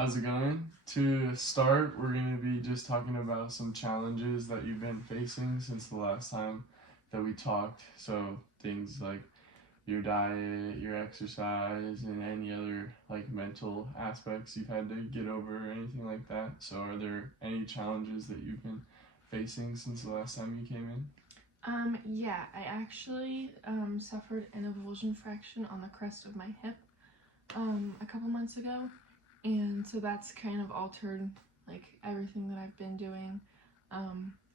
How's it going? To start, we're going to be just talking about some challenges that you've been facing since the last time that we talked. So, things like your diet, your exercise, and any other mental aspects you've had to get over or anything like that. So, are there any challenges that you've been facing since the last time you came in? Yeah, I actually suffered an avulsion fraction on the crest of my hip a couple months ago, and so that's kind of altered everything that I've been doing,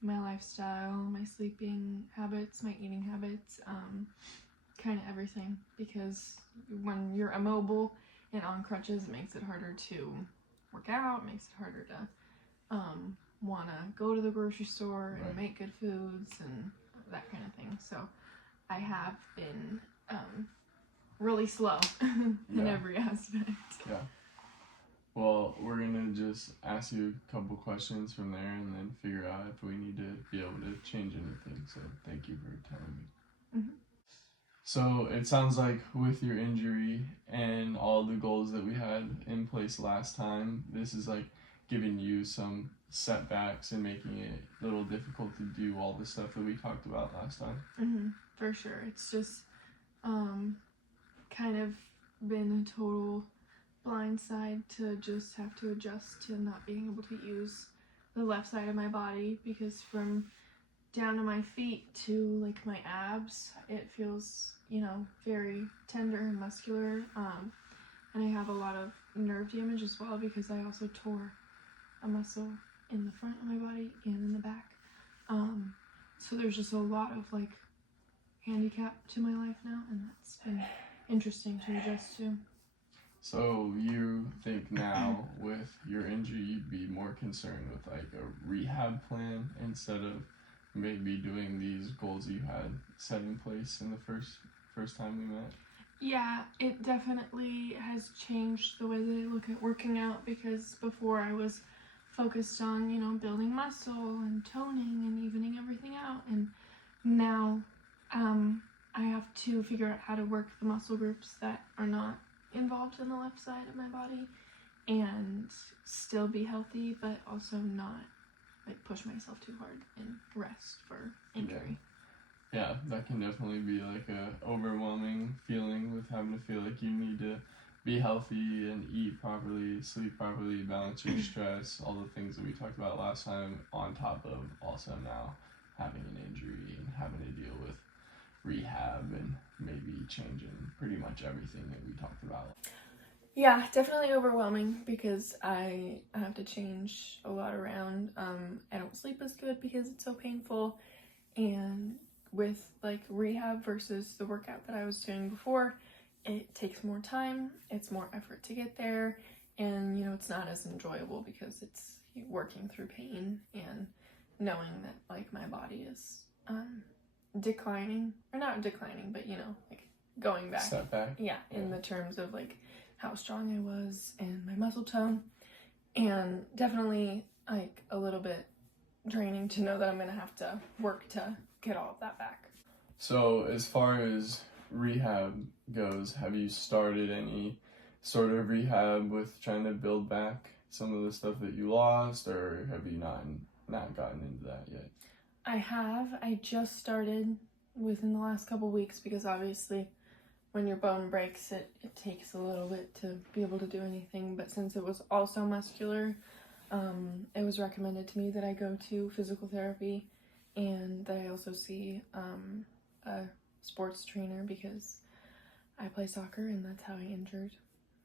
my lifestyle, my sleeping habits, my eating habits, kind of everything, because when you're immobile and on crutches, it makes it harder to work out, it makes it harder to want to go to the grocery store and make good foods and that kind of thing. So I have been really slow in every aspect. Yeah. Well, we're going to just ask you a couple questions from there and then figure out if we need to be able to change anything. So thank you for telling me. Mm-hmm. So it sounds like with your injury and all the goals that we had in place last time, this is giving you some setbacks and making it a little difficult to do all the stuff that we talked about last time. Mm-hmm. For sure. It's just kind of been a total blindside to just have to adjust to not being able to use the left side of my body, because from down to my feet to my abs, it feels very tender and muscular, and I have a lot of nerve damage as well, because I also tore a muscle in the front of my body and in the back, so there's just a lot of handicap to my life now, and that's been interesting to adjust to. So you think now with your injury you'd be more concerned with a rehab plan instead of maybe doing these goals you had set in place in the first time we met? Yeah, it definitely has changed the way that I look at working out, because before I was focused on, building muscle and toning and evening everything out, and now I have to figure out how to work the muscle groups that are not involved in the left side of my body and still be healthy, but also not push myself too hard and rest for injury. Yeah, that can definitely be a overwhelming feeling with having to feel like you need to be healthy and eat properly, sleep properly, balance your stress, all the things that we talked about last time, on top of also now having an injury and having to deal with rehab and maybe changing pretty much everything that we talked about. Yeah, definitely overwhelming, because I have to change a lot around. I don't sleep as good because it's so painful, and with rehab versus the workout that I was doing before, it takes more time, it's more effort to get there, and it's not as enjoyable because it's working through pain and knowing that my body is declining, or not declining, but going back. Step back. Yeah, in the terms of how strong I was and my muscle tone, and definitely a little bit draining to know that I'm gonna have to work to get all of that back. So as far as rehab goes, have you started any sort of rehab with trying to build back some of the stuff that you lost, or have you not gotten into that yet? I have. I just started within the last couple weeks, because obviously when your bone breaks, it takes a little bit to be able to do anything. But since it was also muscular, it was recommended to me that I go to physical therapy, and that I also see a sports trainer, because I play soccer and that's how I injured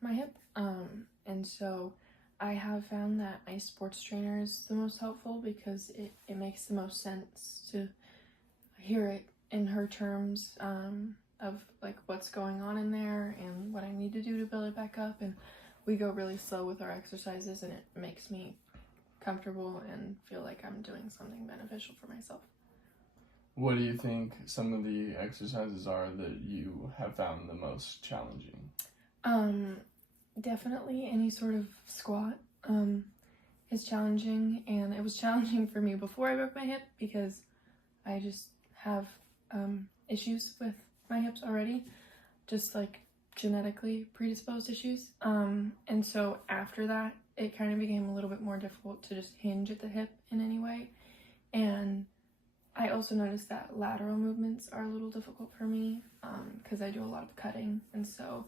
my hip. And so I have found that my sports trainer is the most helpful, because it makes the most sense to hear it in her terms, of what's going on in there and what I need to do to build it back up. And we go really slow with our exercises, and it makes me comfortable and feel like I'm doing something beneficial for myself. What do you think some of the exercises are that you have found the most challenging? Definitely any sort of squat is challenging, and it was challenging for me before I broke my hip, because I just have issues with my hips already, just genetically predisposed issues. And so after that, it kind of became a little bit more difficult to just hinge at the hip in any way. And I also noticed that lateral movements are a little difficult for me because I do a lot of cutting. And so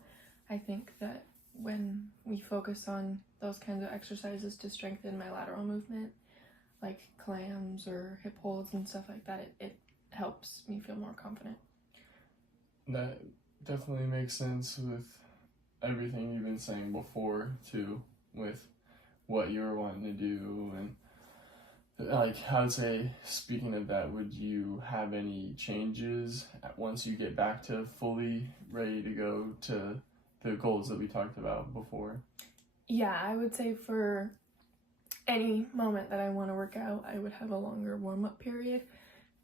I think that when we focus on those kinds of exercises to strengthen my lateral movement, like clams or hip holds and stuff like that, it helps me feel more confident. That definitely makes sense with everything you've been saying before too, with what you were wanting to do. And like, I would say, speaking of that, would you have any changes once you get back to fully ready to go to the goals that we talked about before? Yeah, I would say for any moment that I want to work out, I would have a longer warm-up period,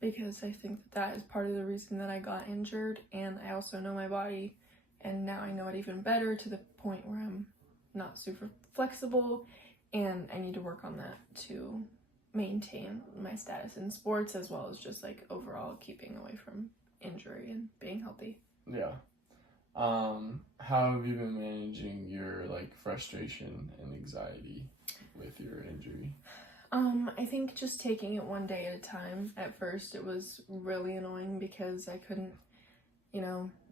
because I think that is part of the reason that I got injured, and I also know my body, and now I know it even better to the point where I'm not super flexible, and I need to work on that to maintain my status in sports, as well as just like overall keeping away from injury and being healthy. Yeah. How have you been managing your like frustration and anxiety with your injury? I think just taking it one day at a time. At first it was really annoying because I couldn't,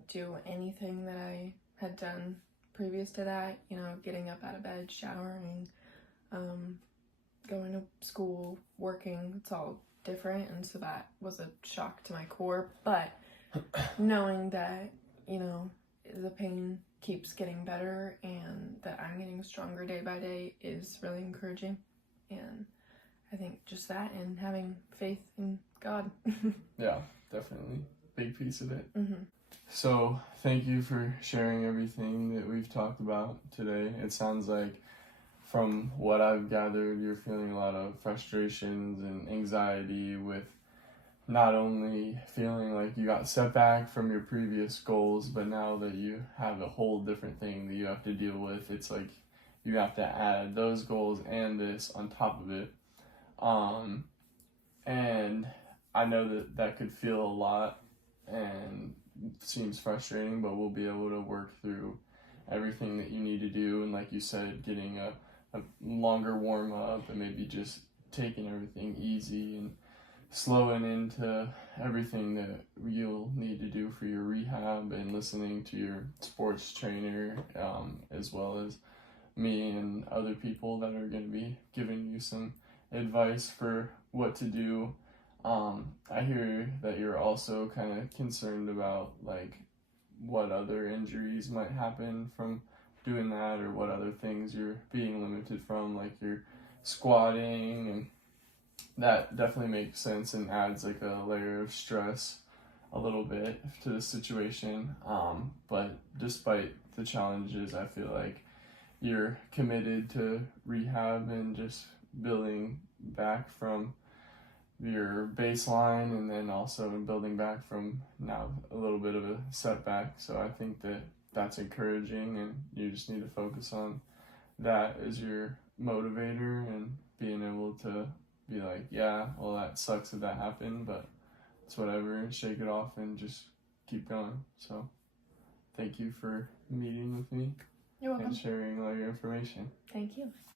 do anything that I had done previous to that, getting up out of bed, showering, going to school, working, it's all different, and so that was a shock to my core. But knowing that, the pain keeps getting better and that I'm getting stronger day by day is really encouraging. And I think just that and having faith in God. Yeah, definitely. Big piece of it. Mm-hmm. So thank you for sharing everything that we've talked about today. It sounds like, from what I've gathered, you're feeling a lot of frustrations and anxiety with not only feeling like you got set back from your previous goals, but now that you have a whole different thing that you have to deal with, it's like you have to add those goals and this on top of it. And I know that could feel a lot and seems frustrating, but we'll be able to work through everything that you need to do. And like you said, getting a longer warm up and maybe just taking everything easy and slowing into everything that you'll need to do for your rehab, and listening to your sports trainer, as well as me and other people that are going to be giving you some advice for what to do. I hear that you're also kind of concerned about like what other injuries might happen from doing that, or what other things you're being limited from, like you're squatting, and that definitely makes sense and adds like a layer of stress a little bit to the situation. But despite the challenges, I feel like you're committed to rehab and just building back from your baseline, and then also building back from now a little bit of a setback. So I think that that's encouraging, and you just need to focus on that as your motivator, and being able to be like, yeah, well, that sucks that happened, but it's whatever, and shake it off and just keep going. So thank you for meeting with me. You're welcome. And sharing all your information. Thank you.